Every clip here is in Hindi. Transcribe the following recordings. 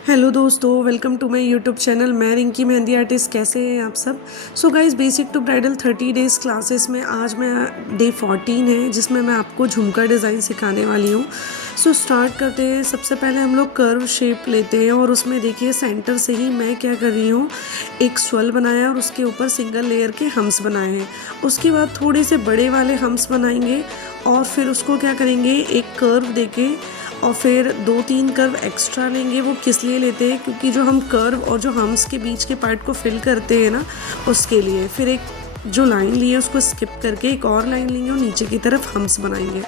हेलो दोस्तों, welcome to my YouTube channel. मैं रिंकी मेहंदी आर्टिस्ट। कैसे हैं आप सब? So guys, basic to bridal 30 days classes में आज मैं डे 14 है जिसमें मैं आपको झुमका डिज़ाइन सिखाने वाली हूँ। सो स्टार्ट करते हैं। सबसे पहले हम लोग कर्व शेप लेते हैं और उसमें देखिए सेंटर से ही मैं क्या कर रही हूँ, एक स्वेल बनाया और उसके ऊपर सिंगल लेयर के हम्स बनाए हैं। उसके बाद थोड़े से बड़े वाले हम्स बनाएंगे और फिर उसको क्या करेंगे, एक कर्व देके और फिर 2-3 कर्व एक्स्ट्रा लेंगे। वो किस लिए लेते हैं, क्योंकि जो हम कर्व और जो हम्स के बीच के पार्ट को फिल करते हैं ना, उसके लिए। फिर एक जो लाइन ली है उसको स्किप करके एक और लाइन लेंगे और नीचे की तरफ हम्स बनाएंगे।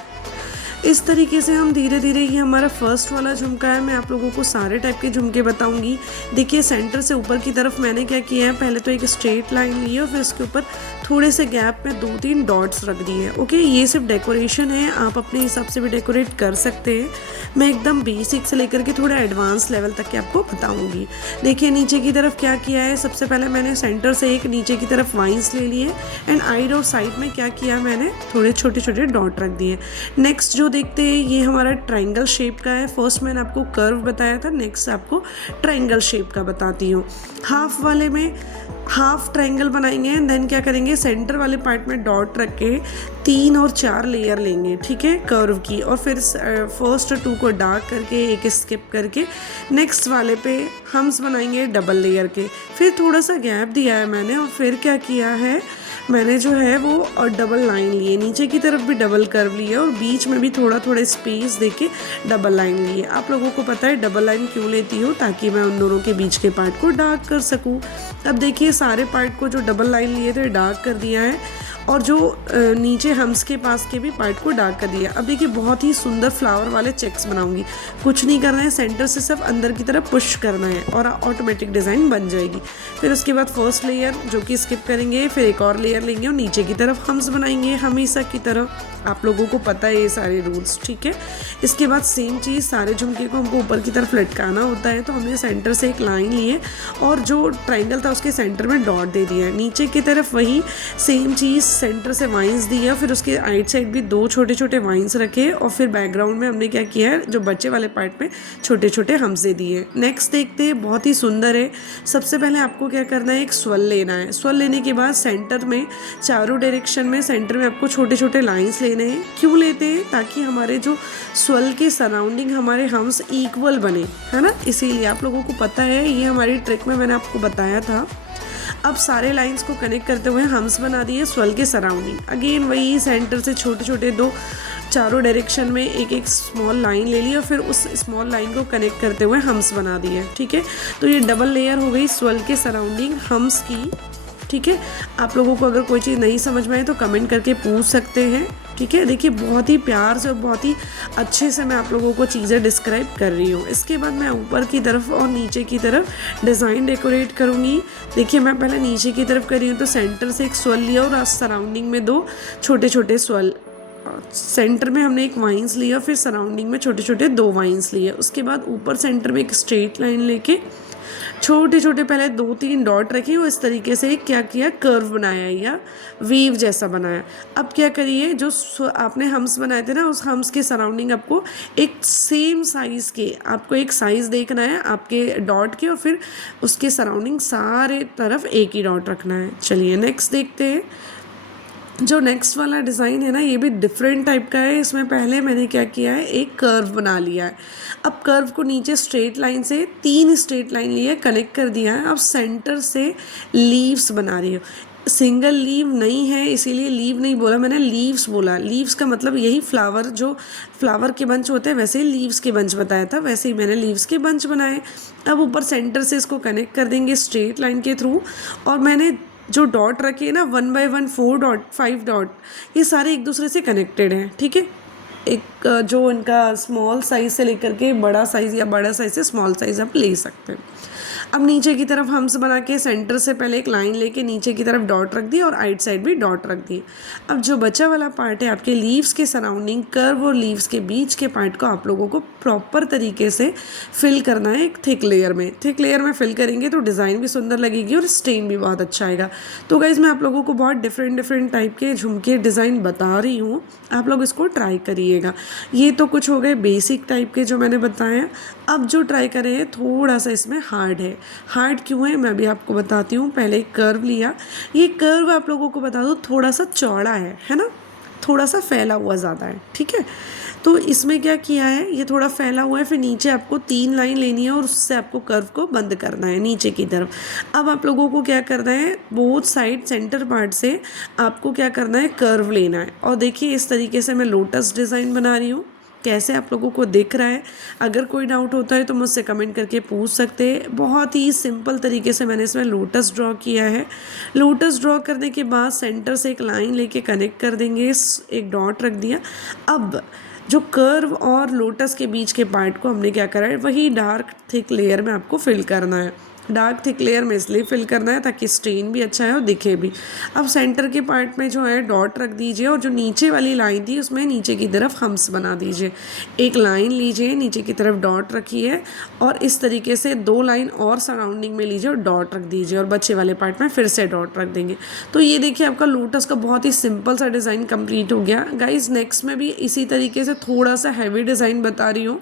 इस तरीके से हम धीरे धीरे, ये हमारा फर्स्ट वाला झुमका है। मैं आप लोगों को सारे टाइप के झुमके बताऊंगी। देखिए सेंटर से ऊपर की तरफ मैंने क्या किया है, पहले तो एक स्ट्रेट लाइन ली है और फिर इसके ऊपर थोड़े से गैप में 2-3 डॉट्स रख दिए हैं। ओके, ये सिर्फ डेकोरेशन है, आप अपने हिसाब से भी डेकोरेट कर सकते हैं। मैं एकदम बेसिक से लेकर के थोड़ा एडवांस लेवल तक के आपको बताऊंगी। देखिए नीचे की तरफ क्या किया है, सबसे पहले मैंने सेंटर से एक नीचे की तरफ वाइंस ले लिए एंड आइड और साइड में क्या किया, मैंने थोड़े छोटे छोटे डॉट रख दिए। नेक्स्ट जो देखते हैं, ये हमारा ट्रायंगल शेप का है। फर्स्ट मैंने आपको कर्व बताया था, नेक्स्ट आपको ट्रायंगल शेप का बताती हूँ। हाफ वाले में हाफ ट्रायंगल बनाएंगे एंड देन क्या करेंगे, सेंटर वाले पार्ट में डॉट रख के 3 और 4 लेयर लेंगे, ठीक है, कर्व की। और फिर फर्स्ट 2 को डार्क करके एक स्किप करके नेक्स्ट वाले पे हम्स बनाएंगे डबल लेयर के। फिर थोड़ा सा गैप दिया है मैंने और फिर क्या किया है, मैंने जो है वो और डबल लाइन लिए, नीचे की तरफ भी डबल कर्व लिए और बीच में भी थोड़ा थोड़ा स्पेस देके डबल लाइन लिए। आप लोगों को पता है डबल लाइन क्यों लेती हूँ, ताकि मैं उन दोनों के बीच के पार्ट को डार्क कर सकूँ। अब देखिए सारे पार्ट को जो डबल लाइन लिए थे डार्क कर दिया है और जो नीचे हम्स के पास के भी पार्ट को डार्क कर दिया। अब देखिए बहुत ही सुंदर फ्लावर वाले चेक्स बनाऊंगी। कुछ नहीं करना है, सेंटर से सिर्फ अंदर की तरफ पुश करना है और ऑटोमेटिक डिज़ाइन बन जाएगी। फिर उसके बाद फर्स्ट लेयर जो कि स्किप करेंगे, फिर एक और लेयर लेंगे और नीचे की तरफ हम्स बनाएंगे हमेशा की तरह। आप लोगों को पता है ये सारे रूल्स, ठीक है। इसके बाद सेम चीज़, सारे झुमके को हमको ऊपर की तरफ लटकाना होता है, तो हमने सेंटर से एक लाइन लिए और जो ट्रायंगल था उसके सेंटर में डॉट दे दिया है। नीचे की तरफ वही सेम चीज़, सेंटर से वाइंस दिया, फिर उसके राइट साइड भी 2 छोटे छोटे वाइंस रखे और फिर बैकग्राउंड में हमने क्या किया है, जो बच्चे वाले पार्ट में छोटे छोटे हम्स दे दिए। नेक्स्ट देखते हैं, बहुत ही सुंदर है। सबसे पहले आपको क्या करना है, एक स्वेल लेना है। स्वेल लेने के बाद सेंटर में चारों डायरेक्शन में सेंटर में आपको छोटे छोटे लाइंस लेने हैं। क्यों लेते हैं, ताकि हमारे जो स्वेल के सराउंडिंग हमारे हम्स इक्वल बने, है ना, इसीलिए। आप लोगों को पता है, ये हमारी ट्रिक में मैंने आपको बताया था। अब सारे लाइंस को कनेक्ट करते हुए हम्स बना दिए स्वेल के सराउंडिंग। अगेन वही सेंटर से छोटे छोटे 2 चारों डायरेक्शन में एक एक स्मॉल लाइन ले ली और फिर उस स्मॉल लाइन को कनेक्ट करते हुए हम्स बना दिए, ठीक है। तो ये डबल लेयर हो गई स्वेल के सराउंडिंग हम्स की, ठीक है। आप लोगों को अगर कोई चीज़ नहीं समझ में आए तो कमेंट करके पूछ सकते हैं, ठीक है। देखिए बहुत ही प्यार से और बहुत ही अच्छे से मैं आप लोगों को चीज़ें डिस्क्राइब कर रही हूँ। इसके बाद मैं ऊपर की तरफ और नीचे की तरफ डिज़ाइन डेकोरेट करूँगी। देखिए मैं पहले नीचे की तरफ कर रही हूँ, तो सेंटर से एक स्वेल लिया और सराउंडिंग में 2 छोटे छोटे स्वेल। सेंटर में हमने एक वाइंस लिया, फिर सराउंडिंग में छोटे छोटे 2 वाइंस लिए। उसके बाद ऊपर सेंटर में एक स्ट्रेट लाइन लेके छोटे छोटे पहले 2-3 डॉट रखे और इस तरीके से क्या किया, कर्व बनाया या वीव जैसा बनाया। अब क्या करिए, जो आपने हम्स बनाए थे ना, उस हम्स के सराउंडिंग आपको एक सेम साइज़ के, आपको एक साइज़ देखना है आपके डॉट के और फिर उसके सराउंडिंग सारे तरफ एक ही डॉट रखना है। चलिए नेक्स्ट देखते हैं। जो नेक्स्ट वाला डिज़ाइन है ना, ये भी डिफरेंट टाइप का है। इसमें पहले मैंने क्या किया है, एक कर्व बना लिया है। अब कर्व को नीचे स्ट्रेट लाइन से 3 स्ट्रेट लाइन लिए कनेक्ट कर दिया है। अब सेंटर से लीव्स बना रही हूँ। सिंगल लीव नहीं है इसीलिए लीव नहीं बोला मैंने, लीव्स बोला। लीव्स का मतलब यही फ्लावर, जो फ्लावर के बंच होते हैं वैसे ही लीव्स के बंच बताया था, वैसे ही मैंने लीव्स के बंच बनाए। अब ऊपर सेंटर से इसको कनेक्ट कर देंगे स्ट्रेट लाइन के थ्रू और मैंने जो डॉट रखे हैं ना 1 बाय 1 4 डॉट 5 डॉट, ये सारे एक दूसरे से कनेक्टेड हैं, ठीक है। एक जो इनका स्मॉल साइज़ से लेकर के बड़ा साइज़ या बड़ा साइज़ से स्मॉल साइज़ आप ले सकते हैं। अब नीचे की तरफ हम्स बना के सेंटर से पहले एक लाइन लेके नीचे की तरफ डॉट रख दी और राइट साइड भी डॉट रख दी। अब जो बचा वाला पार्ट है आपके लीव्स के सराउंडिंग कर्व और लीव्स के बीच के पार्ट को आप लोगों को प्रॉपर तरीके से फिल करना है एक थिक लेयर में। थिक लेयर में फिल करेंगे तो डिज़ाइन भी सुंदर लगेगी और स्टेन भी बहुत अच्छा आएगा। तो गाइज़ मैं आप लोगों को बहुत डिफरेंट टाइप के झुमके डिज़ाइन बता रही हूँ, आप लोग इसको ट्राई करिएगा। ये तो कुछ हो गए बेसिक टाइप के जो मैंने बताए हैं। अब जो ट्राई करें हैं थोड़ा सा इसमें हार्ड है। हार्ड क्यों है मैं भी आपको बताती हूँ। पहले एक कर्व लिया, ये कर्व आप लोगों को बता दूँ थोड़ा सा चौड़ा है ना, थोड़ा सा फैला हुआ ज़्यादा है, ठीक है। तो इसमें क्या किया है, ये थोड़ा फैला हुआ है, फिर नीचे आपको 3 लाइन लेनी है और उससे आपको कर्व को बंद करना है नीचे की तरफ। अब आप लोगों को क्या करना है, बोथ साइड सेंटर पार्ट से आपको क्या करना है, कर्व लेना है। और देखिए इस तरीके से मैं लोटस डिज़ाइन बना रही हूँ। कैसे आप लोगों को दिख रहा है, अगर कोई डाउट होता है तो मुझसे कमेंट करके पूछ सकते हैं। बहुत ही सिंपल तरीके से मैंने इसमें लोटस ड्रॉ किया है। लोटस ड्रॉ करने के बाद सेंटर से एक लाइन लेके कनेक्ट कर देंगे, एक डॉट रख दिया। अब जो कर्व और लोटस के बीच के पार्ट को हमने क्या करा है, वही डार्क थिक लेयर में आपको फिल करना है। डार्क थिक लेयर में इसलिए फिल करना है ताकि स्टेन भी अच्छा है और दिखे भी। अब सेंटर के पार्ट में जो है डॉट रख दीजिए और जो नीचे वाली लाइन थी उसमें नीचे की तरफ हम्स बना दीजिए। एक लाइन लीजिए, नीचे की तरफ डॉट रखिए और इस तरीके से 2 लाइन और सराउंडिंग में लीजिए और डॉट रख दीजिए और बचे वाले पार्ट में फिर से डॉट रख देंगे। तो ये देखिए आपका लोटस का बहुत ही सिंपल सा डिज़ाइन कंप्लीट हो गया। गाइज नेक्स्ट में भी इसी तरीके से थोड़ा सा हैवी डिज़ाइन बता रही हूँ।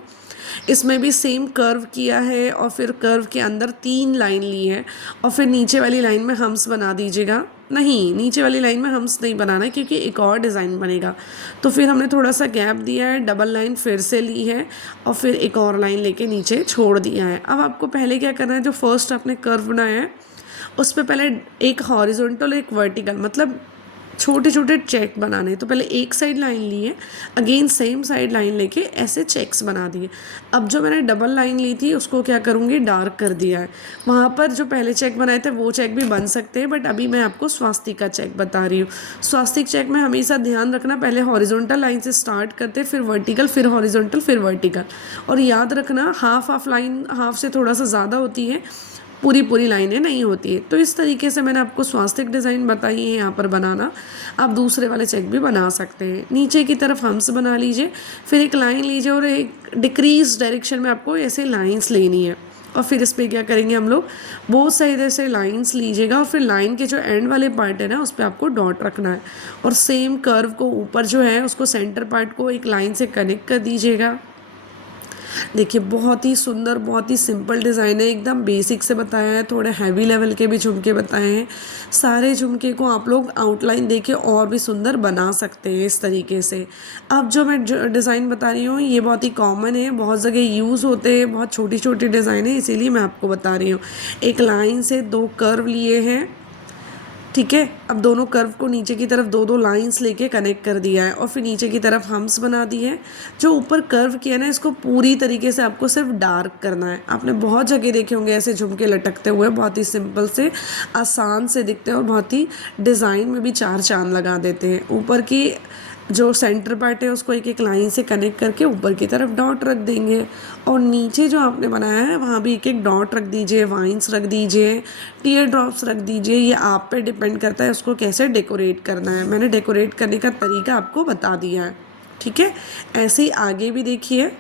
इसमें भी सेम कर्व किया है और फिर कर्व के अंदर 3 लाइन ली है और फिर नीचे वाली लाइन में हम्स बना दीजिएगा। नहीं, नीचे वाली लाइन में हम्स नहीं बनाना है क्योंकि एक और डिज़ाइन बनेगा। तो फिर हमने थोड़ा सा गैप दिया है, डबल लाइन फिर से ली है और फिर एक और लाइन लेके नीचे छोड़ दिया है। अब आपको पहले क्या करना है, जो फर्स्ट आपने कर्व बनाया है उस पर पहले एक हॉरिजॉन्टल एक वर्टिकल, मतलब छोटे छोटे चेक बनाने। तो पहले एक साइड लाइन ली है, अगेन सेम साइड लाइन लेके ऐसे चेक्स बना दिए। अब जो मैंने डबल लाइन ली थी उसको क्या करूँगी, डार्क कर दिया है। वहाँ पर जो पहले चेक बनाए थे वो चेक भी बन सकते हैं, बट अभी मैं आपको स्वास्तिक का चेक बता रही हूँ। स्वास्तिक चेक में हमेशा ध्यान रखना, पहले हॉरिजॉन्टल लाइन से स्टार्ट करते, फिर वर्टिकल, फिर हॉरिजॉन्टल, फिर वर्टिकल। और याद रखना हाफ लाइन हाफ से थोड़ा सा ज़्यादा होती है, पूरी लाइनें नहीं होती है। तो इस तरीके से मैंने आपको स्वास्तिक डिज़ाइन बताई है यहाँ पर बनाना। आप दूसरे वाले चेक भी बना सकते हैं। नीचे की तरफ हम्स बना लीजिए, फिर एक लाइन लीजिए और एक डिक्रीज डायरेक्शन में आपको ऐसे लाइंस लेनी है। और फिर इस पर क्या करेंगे हम लोग, बहुत साइड ऐसे लाइंस लीजिएगा और फिर लाइन के जो एंड वाले पार्ट है ना उस पर आपको डॉट रखना है और सेम कर्व को ऊपर जो है उसको सेंटर पार्ट को एक लाइन से कनेक्ट कर दीजिएगा। देखिए बहुत ही सुंदर, बहुत ही सिंपल डिज़ाइन है, एकदम बेसिक से बताया है, थोड़े हैवी लेवल के भी झुमके बताए हैं। सारे झुमके को आप लोग आउटलाइन देके और भी सुंदर बना सकते हैं इस तरीके से। अब जो मैं डिज़ाइन बता रही हूँ ये बहुत ही कॉमन है, बहुत जगह यूज़ होते हैं, बहुत छोटी छोटी डिज़ाइन है, इसीलिए मैं आपको बता रही हूँ। एक लाइन से 2 कर्व लिए हैं, ठीक है। अब दोनों कर्व को नीचे की तरफ 2 लाइंस लेके कनेक्ट कर दिया है और फिर नीचे की तरफ हम्स बना दी है। जो ऊपर कर्व किया ना इसको पूरी तरीके से आपको सिर्फ डार्क करना है। आपने बहुत जगह देखे होंगे ऐसे झुमके लटकते हुए, बहुत ही सिंपल से आसान से दिखते हैं और बहुत ही डिज़ाइन में भी 4 चांद लगा देते हैं। ऊपर की जो सेंटर पार्ट है उसको एक एक लाइन से कनेक्ट करके ऊपर की तरफ डॉट रख देंगे और नीचे जो आपने बनाया है वहाँ भी एक एक डॉट रख दीजिए, वाइंस रख दीजिए, टीयर ड्रॉप्स रख दीजिए। ये आप पे डिपेंड करता है उसको कैसे डेकोरेट करना है। मैंने डेकोरेट करने का तरीका आपको बता दिया है, ठीक है। ऐसे ही आगे भी देखिए,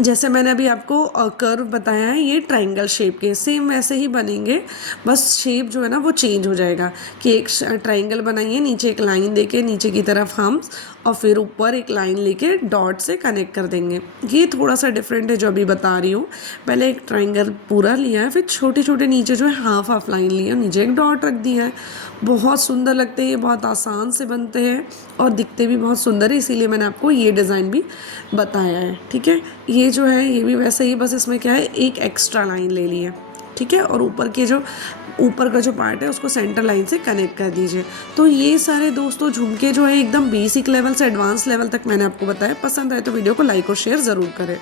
जैसे मैंने अभी आपको कर्व बताया है, ये ट्रायंगल शेप के सेम वैसे ही बनेंगे, बस शेप जो है ना वो चेंज हो जाएगा। कि एक ट्रायंगल बनाइए, नीचे एक लाइन देके नीचे की तरफ हम्स और फिर ऊपर एक लाइन लेके डॉट से कनेक्ट कर देंगे। ये थोड़ा सा डिफरेंट है जो अभी बता रही हूँ। पहले एक ट्रायंगल पूरा लिया है, फिर छोटे छोटे नीचे जो है हाफ लाइन लिया, नीचे एक डॉट रख दिया है। बहुत सुंदर लगते हैं, ये बहुत आसान से बनते हैं और दिखते भी बहुत सुंदर है, इसीलिए मैंने आपको ये डिज़ाइन भी बताया है, ठीक है। ये जो है ये भी वैसे ही, बस इसमें क्या है एक एक्स्ट्रा लाइन ले ली है, ठीक है। और ऊपर का जो पार्ट है उसको सेंटर लाइन से कनेक्ट कर दीजिए। तो ये सारे दोस्तों झुमके जो है एकदम बेसिक लेवल से एडवांस लेवल तक मैंने आपको बताया। पसंद आए तो वीडियो को लाइक और शेयर ज़रूर करें।